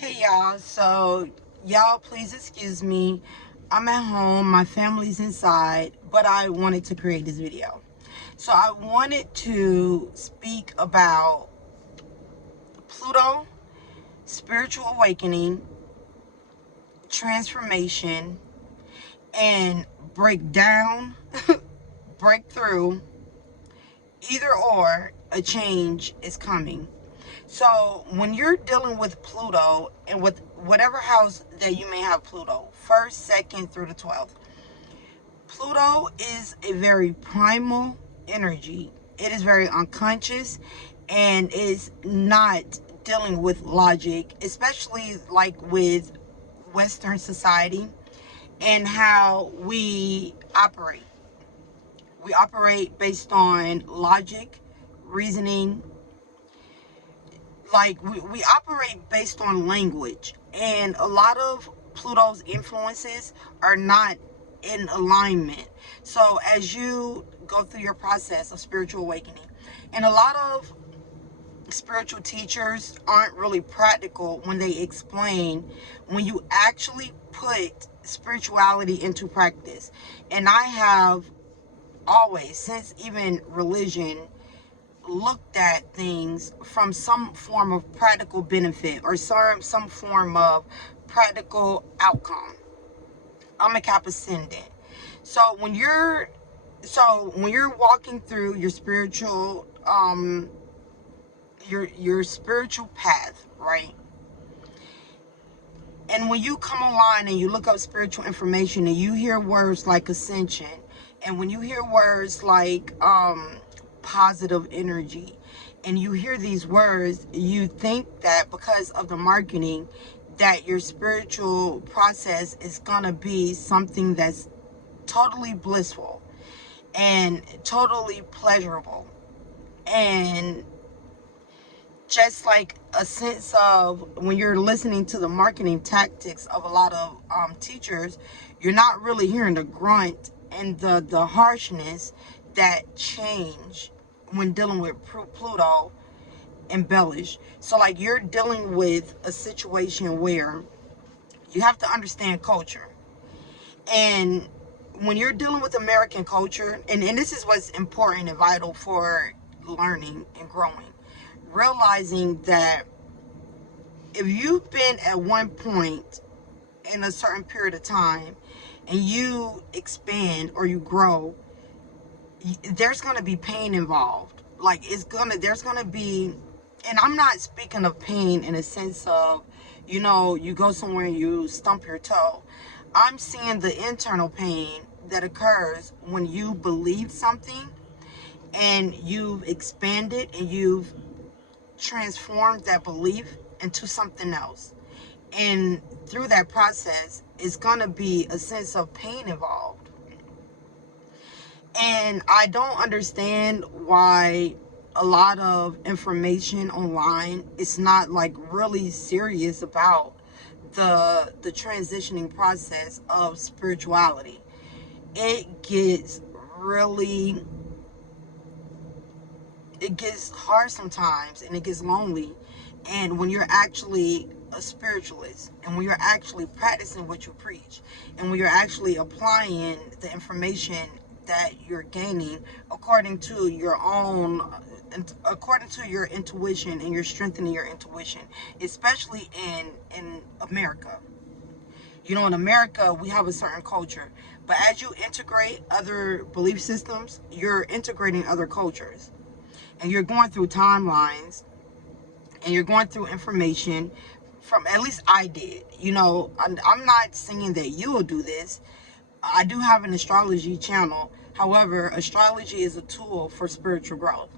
Hey y'all, so y'all please excuse me. I'm at home, my family's inside, but I wanted to create this video. So I wanted to speak about Pluto, spiritual awakening, transformation, and breakdown, breakthrough, either or, a change is coming. So when you're dealing with Pluto and with whatever house that you may have Pluto, first, second through the 12th, Pluto is a very primal energy. It is very unconscious and is not dealing with logic, especially like with Western society and how we operate. We operate based on logic, reasoning, like we operate based on language, and a lot of Pluto's influences are not in alignment. So as you go through your process of spiritual awakening, and a lot of spiritual teachers aren't really practical when they explain when you actually put spirituality into practice. And I have always, since even religion, looked at things from some form of practical benefit or some form of practical outcome. I'm a Cap ascendant. So when you're walking through your spiritual your spiritual path, right? And when you come online and you look up spiritual information and you hear words like ascension, and when you hear words like positive energy, and you hear these words, you think that because of the marketing, that your spiritual process is gonna be something that's totally blissful and totally pleasurable, and just like a sense of when you're listening to the marketing tactics of a lot of teachers, you're not really hearing the grunt and the harshness that change when dealing with Pluto embellish. So like you're dealing with a situation where you have to understand culture. And when you're dealing with American culture, and this is what's important and vital for learning and growing, realizing that if you've been at one point in a certain period of time and you expand or you grow, there's going to be pain involved. Like there's going to be, and I'm not speaking of pain in a sense of, you go somewhere and you stump your toe. I'm seeing the internal pain that occurs when you believe something and you've expanded and you've transformed that belief into something else. And through that process, it's going to be a sense of pain involved. And I don't understand why a lot of information online is not like really serious about the transitioning process of spirituality. It gets really it gets hard sometimes and it gets lonely. And when you're actually a spiritualist and when you're actually practicing what you preach and when you're actually applying the information that you're gaining according to your intuition, and you're strengthening your intuition, especially in America. In America, we have a certain culture, but as you integrate other belief systems, you're integrating other cultures, and you're going through timelines, and you're going through information from, at least I did. I'm not saying that you will do this. I do have an astrology channel. However, astrology is a tool for spiritual growth,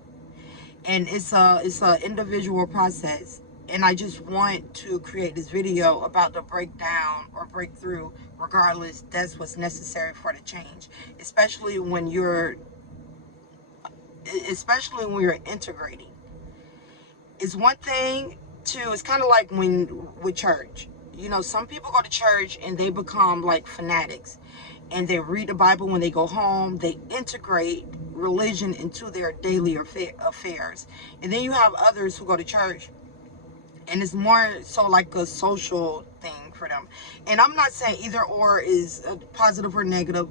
and it's a individual process. And I just want to create this video about the breakdown or breakthrough. Regardless, that's what's necessary for the change, especially when you're integrating. It's one thing to, it's kind of like when with church. Some people go to church and they become like fanatics, and they read the Bible when they go home. They integrate religion into their daily affairs. And then you have others who go to church And it's more so like a social thing for them. And I'm not saying either or is positive or negative.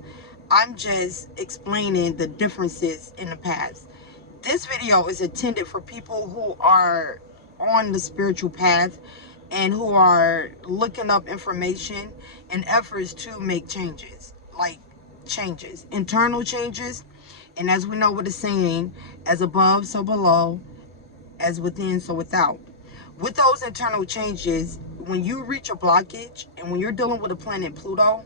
I'm just explaining the differences in the past. This video is intended for people who are on the spiritual path and who are looking up information and efforts to make changes, like changes, internal changes. And as we know what it's saying, as above, so below, as within, so without. With those internal changes, when you reach a blockage and when you're dealing with a planet Pluto,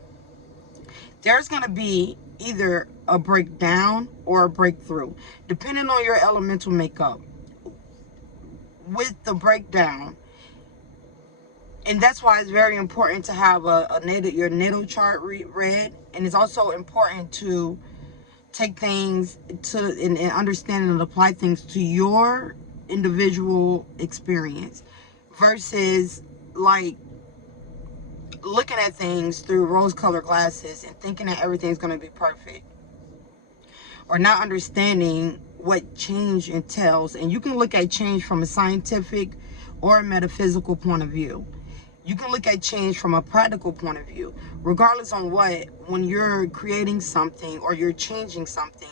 there's going to be either a breakdown or a breakthrough, depending on your elemental makeup. With the breakdown, and that's why it's very important to have your natal chart read, and it's also important to take things to and understand and apply things to your individual experience versus like looking at things through rose-colored glasses and thinking that everything's going to be perfect, or not understanding what change entails. And you can look at change from a scientific or a metaphysical point of view. You can look at change from a practical point of view. Regardless on what, when you're creating something or you're changing something,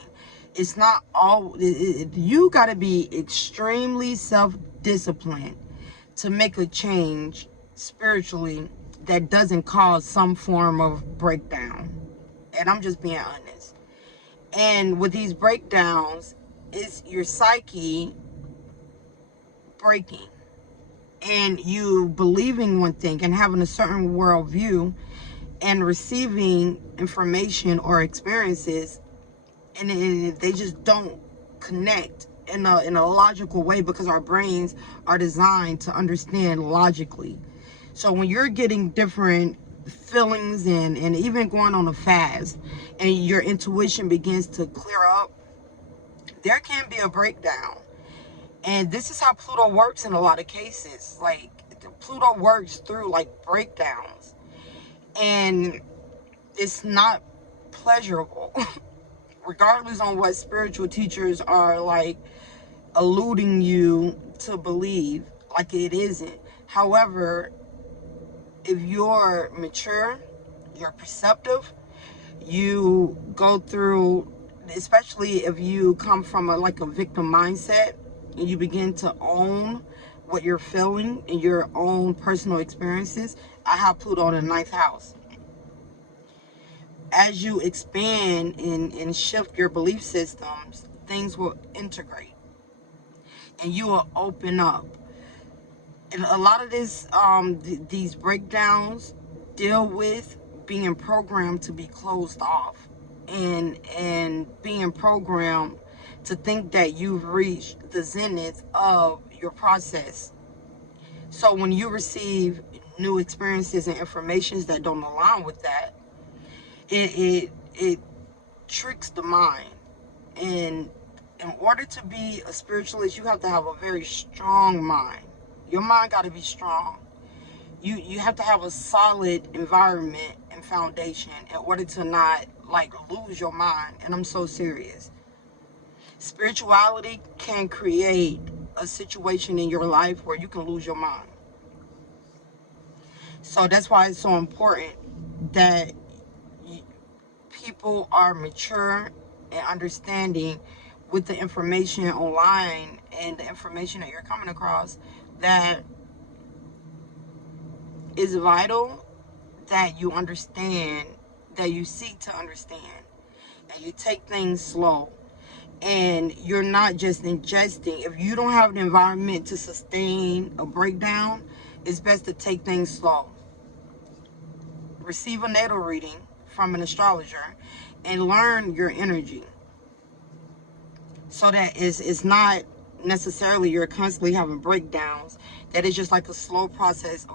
it's not all, you got to be extremely self-disciplined to make a change spiritually that doesn't cause some form of breakdown. And I'm just being honest. And with these breakdowns, it's your psyche breaking, and you believing one thing and having a certain worldview and receiving information or experiences, and they just don't connect in a logical way, because our brains are designed to understand logically. So when you're getting different feelings and even going on a fast and your intuition begins to clear up, there can be a breakdown. And this is how Pluto works in a lot of cases. Like, Pluto works through like breakdowns, and it's not pleasurable. Regardless on what spiritual teachers are like alluding you to believe, like it isn't. However, if you're mature, you're perceptive, you go through, especially if you come from like a victim mindset, and you begin to own what you're feeling in your own personal experiences. I have Pluto in the 9th house. As you expand and shift your belief systems, things will integrate and you will open up. And a lot of this, these breakdowns deal with being programmed to be closed off, and being programmed to think that you've reached the zenith of your process. So when you receive new experiences and informations that don't align with that, it tricks the mind. And in order to be a spiritualist, you have to have a very strong mind. Your mind got to be strong. You have to have a solid environment and foundation in order to not like lose your mind. And I'm so serious. Spirituality can create a situation in your life where you can lose your mind. So that's why it's so important that people are mature and understanding with the information online and the information that you're coming across, that is vital that you understand, that you seek to understand, and you take things slow. And you're not just ingesting. If you don't have an environment to sustain a breakdown, it's best to take things slow. Receive a natal reading from an astrologer and learn your energy, so that it's not necessarily you're constantly having breakdowns, that it's just like a slow process